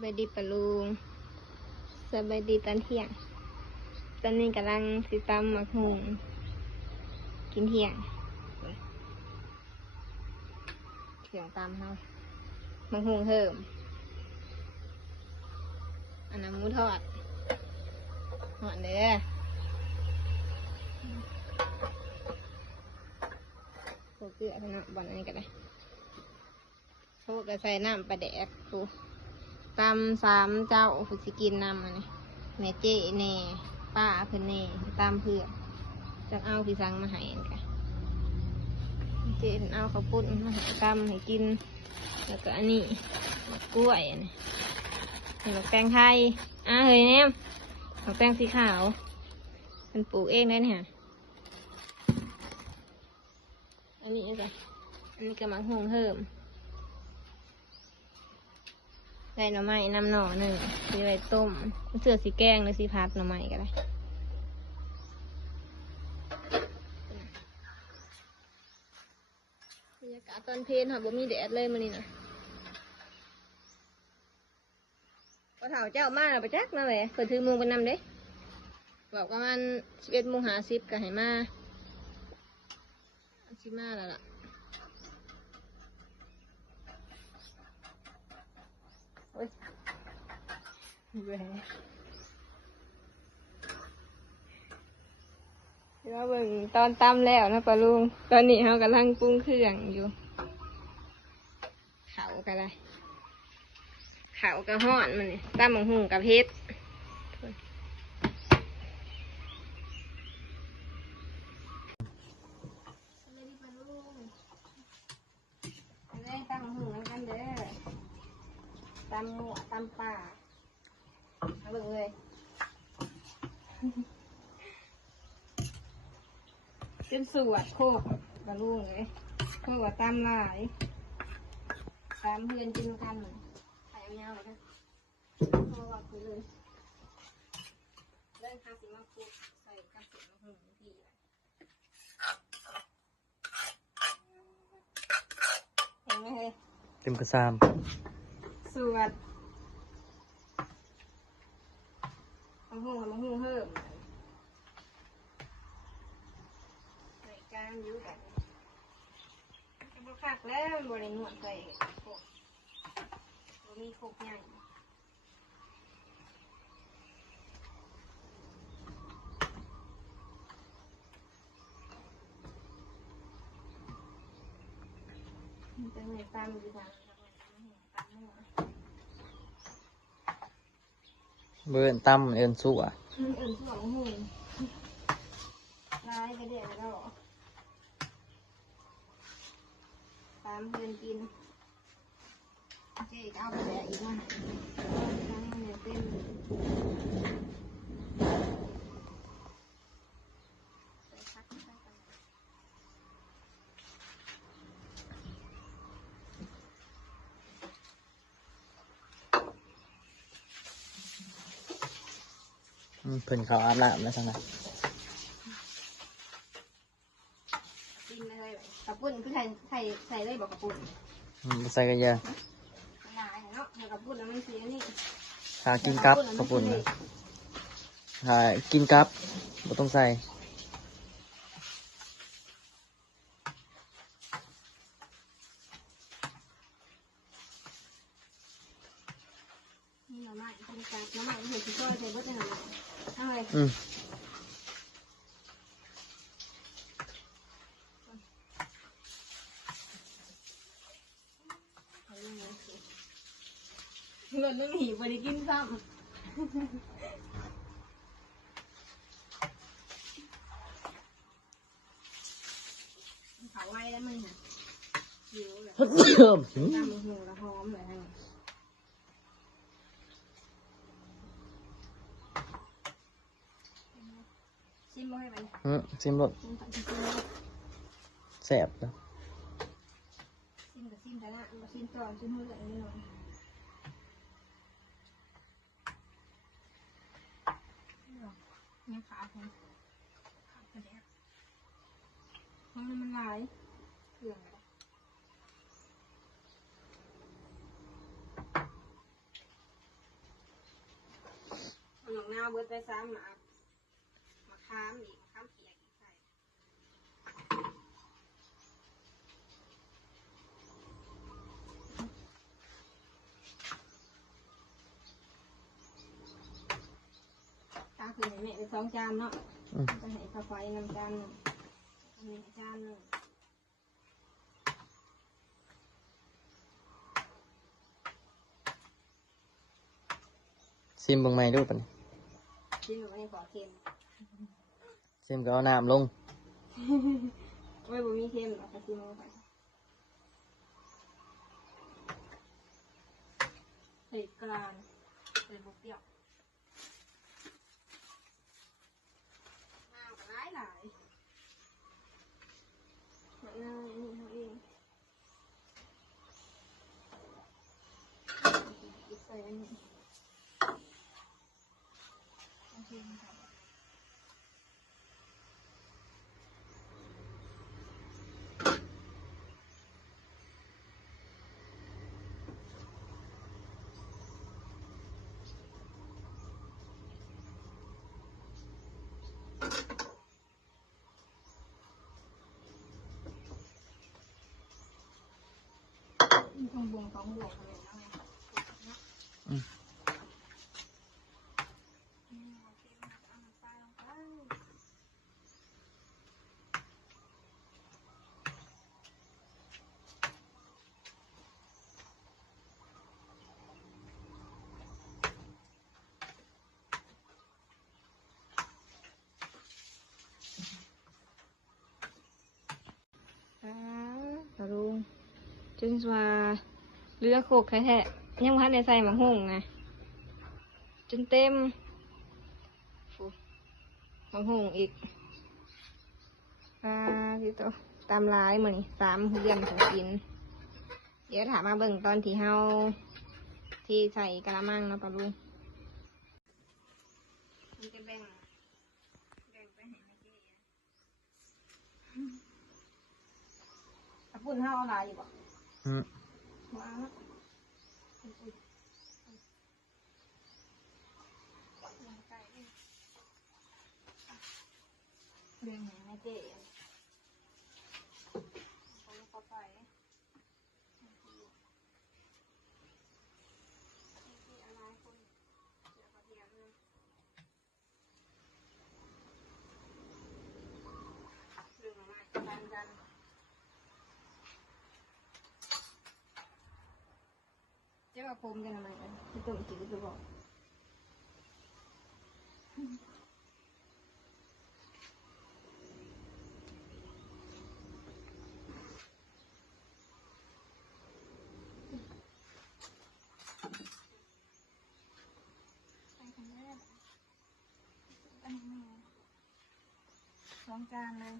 บายดีปะลุงสบายดีตอนเที่ยงตอนนี้กำลังสิตำหมักหุงกินเที่ยงเที่ยงตำเฮาหมักหุงเพิ่มอันนั้นหมูทอดหอนเด้อโขเกลือเนาะบ่อนอันนี้ก็ได้โขก็ใส่น้ำปลาแดกปูตำ3 เจ้าผู้สิกินนำอันนี้แม่เจ๊เน่ป้าเพิ่นเน่ตำเพื่อจะเอาพี่สังมาให้กันเจ๊เอาข้าวปุ้นมาให้ตำให้กินแล้วก็อันนี้กล้วยอันนี้แล้วแตงไทยเฮ้ยเนี่ยแตงสีขาวมันปลูกเองได้เนี่ยอันนี้จ้ะอันนี้กำลังหุงเพิ่มได้หน่อไม้น้ำหน่อหนึ่งสีอะไรต้มเสือสีแกงหรือสีพัดหน่อไม้ก็ได้บรรยากาศตอนเพลนค่ะบ่มีแดดเลยมื้อนี้นะพอเฒ่าเจ้ามาแล้วไปจักนั่นแหละเพิ่นถือมุงไปนำเด้บอกประมาณ11:50ก็ให้มาสิมาแล้วล่ะโอ้ยเว้ยเดี๋ยวเบิ่งตอนตำแล้วนะปะลุงตอนนี้เรากำลังปรุงเครื่องอยู่เขาก็ได้เขาก็ห่อนมันนี่ตำหมูหุงกับเฮ็ดได้ตำหมูหุงแล้วกันเด้อตำหมูตำป่าเอาเบิ่งเลยเป็นสวดโคกปะลุงเลยโคกว่าตำหลายตำเพื่อนกินกันเหมือนไข่ยาวๆเลยนะพอว่าคุยเลยเล่นข้าวสีมะกรูดใส่กระสุนมะฮุงพี่เห็นไหมเฮ้ยเต็มกระซามสวดมะฮุงกับมะฮุงเพิ่มใส่กลางยุ่กันจะบคักแล้วบริหนวดใส่โคกมีโคกใหญ่จะเหนื่อยตามดีกว่าเบิ่นตั้มเอินสู้อ่ะเอิญสองหูร้ายก็เด็ดแล้วตามเพื่อนกินเจ๊เอาไปแดกอีกมั้ยตั้งเนี่ยเต็มเพิ่นเขาอาบน้ำแล้วทั้งนั้นกินเลยกระปุ้นคือใส่เลยบอกกระปุ้นใส่กันเยอะหลายเนาะกระปุ้นแล้วมันเสียนี่หากินกับกระปุ้นหากินกับบ่ต้องใส่น้ำมันกินกับน้ำมันเห็ดที่ก้อยใส่เบิดได้หน่อยเอาเลยเงินไม่มีบริกินซ้ำเขาไว้แล้วมึงน่ะหิวเลยตามหูละหอมเลยชิมบ่ให้มันชิมรสแซ่บนะชิมกับชิมแต่ละชิมต่อชิมมืออะไรนี่หน่อยเนี่ยขาผมขาไปแล้วมันลายเครื่องอะไร เอาเบิดไปซ้ำมาค้ามอีกค้ามเปียกอีกใส่ตาคือให้แม่ไป2 จานเนาะจะให้ข้าวไฟน้ำจานหนึ่งอันนี้จานหนึ่ง ซิมเบิ่งใหม่ดูปะนี่ ชิ้นหนูไม่ขอเค็ม ซิมก็เอาน้ำลง ไม่บ่มีเค็มหรอกกระซิมลงไปใส่กลางใส่บุกเปรี้ยวน้ำก็หลายมะนาวนี่เขาเองใส่อันนี้โอเคค่ะต้องบวง2 บวงกันเลยนะแม่ อืม โอเคเอาน้ำปลาลงไปลุงจนว่าเรือโคกแท้ๆยังพันในใส่หมักหุ่งไงจนเต็มหมักหุ่งอีกที่ตัวตามลายเหมือน3 เดือนถึงกิน เดี๋ยวถามมาเบิ่งตอนที่เฮาที่ใส่กะละมังเนาะปะลุงมันจะแบ่งไปให้แม่เจ๊อะปุ่นเฮาเอาหลายอยู่บ่ อืม ว้าวเดินหาแม่เจ๊เขาก็ไปอะไรคนเดี๋ยวเขาเทียมเลยเรื่องมากันเจ้าผมกันทำไมกันที่ตุ่มจืดจะบอกไปทำได้2 จานเลย